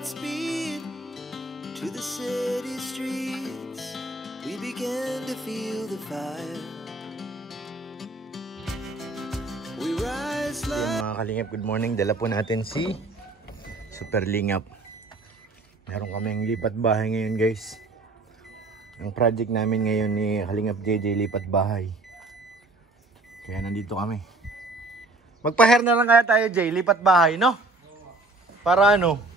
Godspeed to the city streets. We began to feel the fire. We rise like... Mga kalingap, good morning. Dala po natin si Super Lingap. Meron kaming lipat bahay ngayon, guys. Ang project namin ngayon ni Kalingap JJ, lipat bahay. Kaya nandito kami. Magpa-hair na lang kaya tayo, Jay, lipat bahay, no? Para ano?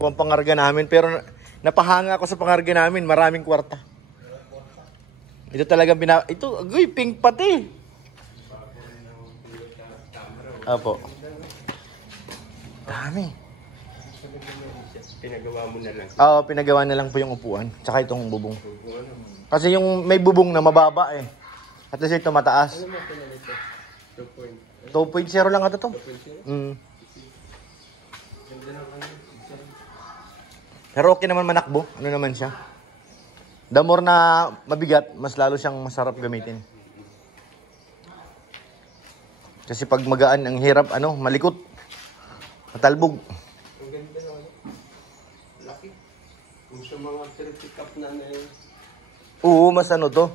Ang pangarga namin, pero napahanga ako sa pangarga namin, maraming kwarta. Ito talagang ito, agoy, pink pati. Apo. Dami. Pinagawa mo na lang. Oo, pinagawa na lang po yung upuan. Tsaka itong bubong. Kasi yung may bubong na mababa eh. At least ito mataas. 2.0 lang ata to. Pero okay naman manakbo. Ano naman siya? The more na mabigat, mas lalo siyang masarap gamitin. Kasi pag magaan, ang hirap, malikot. Matalbog. Ang ganda naman. Laki. Kung sa mga pick up na yun. Oo, mas to.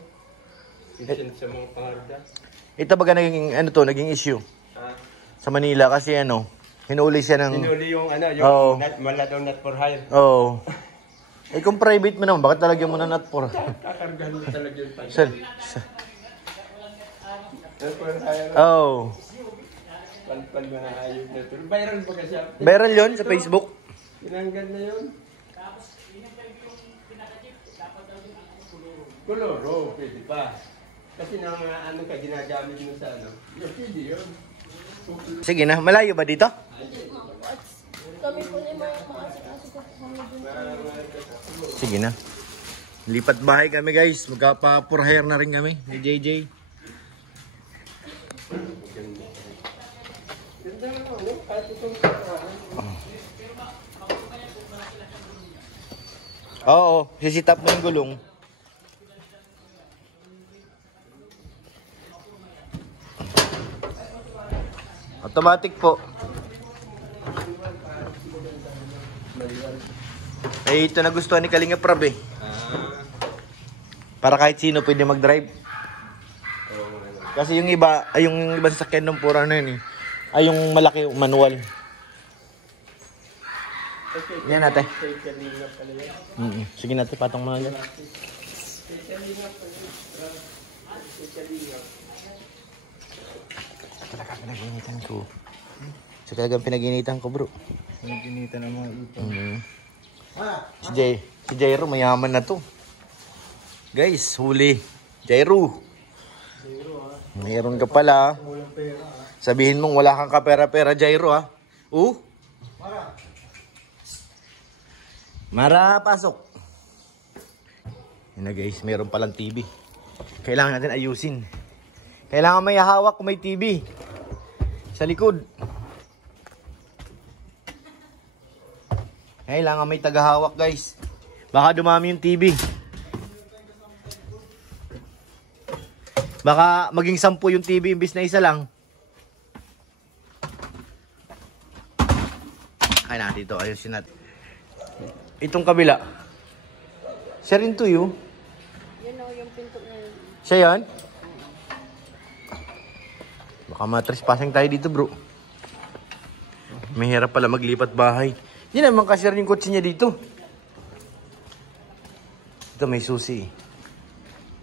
Efficient sa mga pangarda. Ito baga naging issue. Sa Manila kasi hinuli siya ng... Hinuli yung yung nut, not for hire. Oo. Eh kung private mo naman, bakit talagyan mo na not for? Kakargahan mo talaga yung pan. Not for hire. Oo. Pan mo na ayun na ito. Viral ba kasi? Viral yun sa Facebook. Tinanggal na yun. Koloro, pwede pa. Kasi ginagamit mo sa pwede yun. Sige na, malayo ba dito? Kami po ni maasikaso po kami dun. Sige na. Lipat bahay kami, guys. Magkapa-for hair na rin kami ni JJ. Oo, sisitap mo yung gulong. Automatic po. Eh, ito na gusto ni Kalinga Prab eh. Para kahit sino pwede mag-drive. Kasi yung iba sa sasakyan ng pura na yun eh. Ay, yung malaki, manual. Yan natin. Sige natin, patong mga yan. Talaga pinag-initan ko. So talagang pinag-initan ko, bro. Pinag-initan ng mga ito. Si Jairo, mayaman na to. Guys, huli. Jairo. Mayroon ka pala. Sabihin mong wala kang kapera-pera, Jairo, ha? Mara, pasok. Yan na, guys, mayroon palang TV. Kailangan natin ayusin. Kailangan may hawak kung may TV. Sa likod. Kailangan may tagahawak, guys. Baka dumami yung TV. Baka maging 10 yung TV imbis na isa lang. Ay na, dito. Ayusin natin. Itong kabila. Siya rin to yun. Yun yung pinto na yun. Siya yan? Baka matrespassing tayo dito, bro. Mahirap pala maglipat bahay. Hindi naman kasi rin yung kotse niya dito. Ito may susi.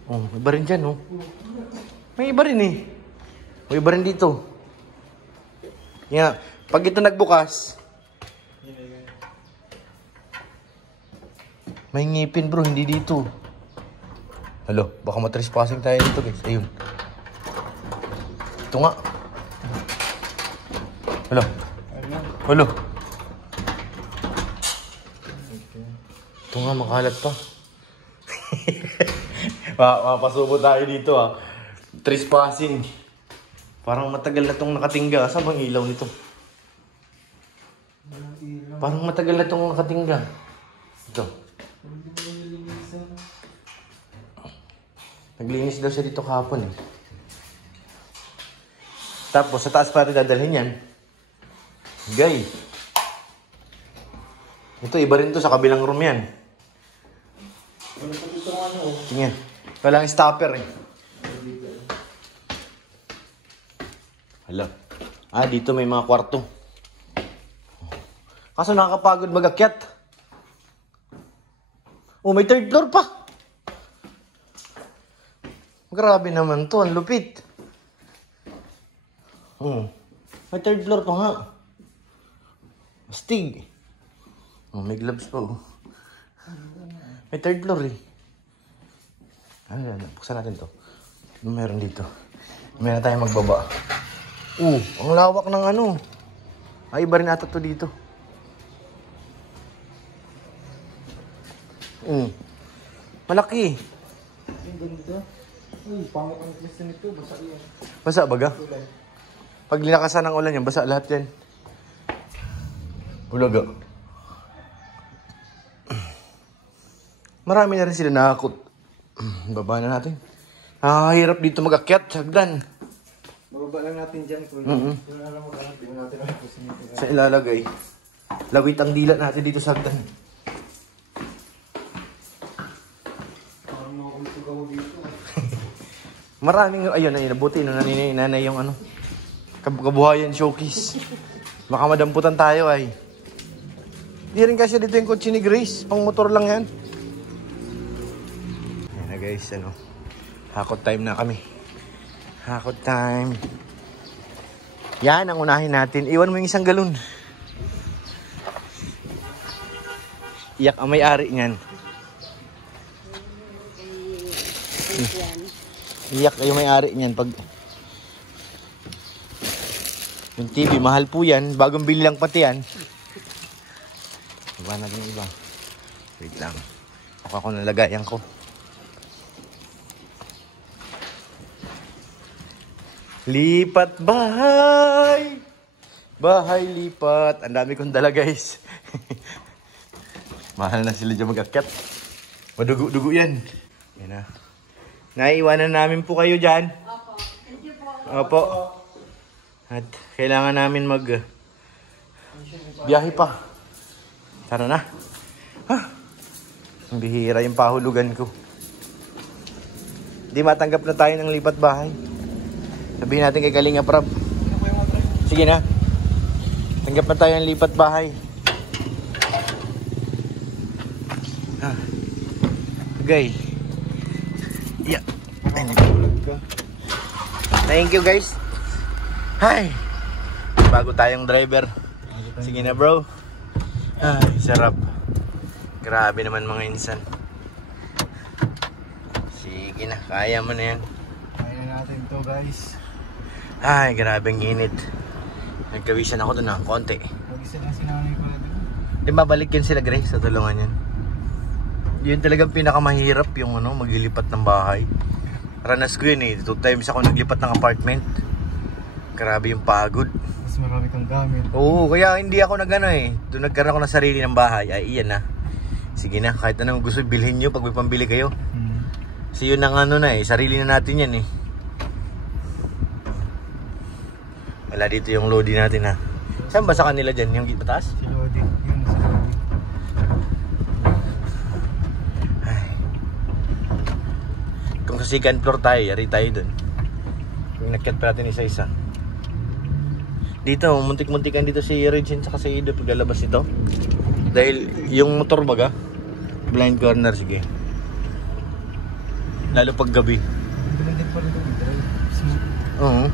Oh, iba rin dyan, oh. May iba rin eh. May iba rin dito. Yan. Pag ito nagbukas, may ngipin, bro. Hindi dito. Hello, baka matrespassing tayo dito, guys. Ayun. Ito nga. Hello. Ito nga, makalat pa. Mapasubo tayo dito, ah. Trespassing. Parang matagal na itong nakatingga. Saan bang ilaw nito? Parang matagal na itong nakatingga. Ito. Naglinis daw siya dito kahapon eh. Tapos sa taas pa rin dadalhin yan. Gay. Ito, iba rin to sa kabilang room yan. Sige. Walang stopper eh. Hala. Ah, dito may mga kwarto. Kaso nakakapagod mag-akyat. Oh, may third floor pa. Grabe naman to, ang lupit. May third floor to nga. Astig. Oh, may gloves pa oh. May third floor eh. Ayan, buksan natin to. Ano meron dito? Meron tayong magbaba. Ang lawak ng ano. Ay, iba rin ata to dito. Malaki. Ang ganda. Uy, pangit ang pwesto nito. Basa yan. Basa baga? Pag linakasan ng ulan yan, basa lahat yan. Ulaga. Marami na rin sila nakakot. Baba na natin. Hirap dito mag-akyat, hagdan. Bababa lang natin dyan. Kung alam mo lang, tingnan natin ang pwesto nito. Sa ilalagay. Lawit ang dila natin dito sa hagdan. Parang makakulog ako dito. Maraming, ayun, nabuti na nanay yung ano. Kabuhayan showcase. Baka madamputan tayo ay. Di rin kasi dito yung kotse ni Grace. Pang motor lang yan. Ayan na guys, ano. Hakot time na kami. Hakot time. Yan ang unahin natin. Iwan mo yung isang galon. Iyak ang may-ari niyan. Iyak yung may-ari niyan pag yung TV, mahal po yan. Bagong bili lang pati yan. Iba natin yung iba. Wait lang. Ako nalagayan ko. Lipat bahay! Bahay lipat. Ang dami kong dala guys. Mahal na sila dyan mag-akyat. Madugo-dugo yan. Yan na. Naiiwanan namin po kayo dyan. Opo. Thank you po. Opo. At kailangan namin mag biyahe pa. Tara na. Ang bihira yung pahulugan ko. Hindi matanggap na tayo ng lipat bahay. Sabihin natin kay Kalinga Prab. Sige na. Tanggap na tayo ng lipat bahay. Okay. Yeah. Thank you guys. Hi. Bago tayong driver. Sige na bro. Ay, sarap. Grabe naman mga insan. Sige na, kaya mo na yan. Kaya na natin to guys. Ay, grabe ang init. Nagkawisan ako doon ng konti. Mag-isa lang sinanay ko na doon. Di ba balik yun sila Grace sa tulungan yan? Yun talagang pinakamahirap yung ano, maglilipat ng bahay. Ranas ko yun eh. 2 times ako naglipat ng apartment. Grabe yung pagod. Mas marami kang gamit. Oo, kaya hindi ako nagano eh. Doon nagkaroon ako ng sarili ng bahay. Ay, iyan na. Sige na, kahit anong gusto bilhin nyo pag may pambili kayo. Kasi yun ang ano na eh. Sarili na natin yan eh. Wala dito yung loading natin ha. Saan ba sa kanila dyan? Yung pataas? Si Lodi. Yun si Lodi. Kung sa second floor tayo, yari tayo dun. Kung nakyat pa natin isa-isa. Dito, muntik-muntikan dito si Regine saka si Ido paglalabas nito. Dahil yung motor baga, blind corner, sige. Lalo pag gabi. Hindi lang din pala doon. Smooth. Oo.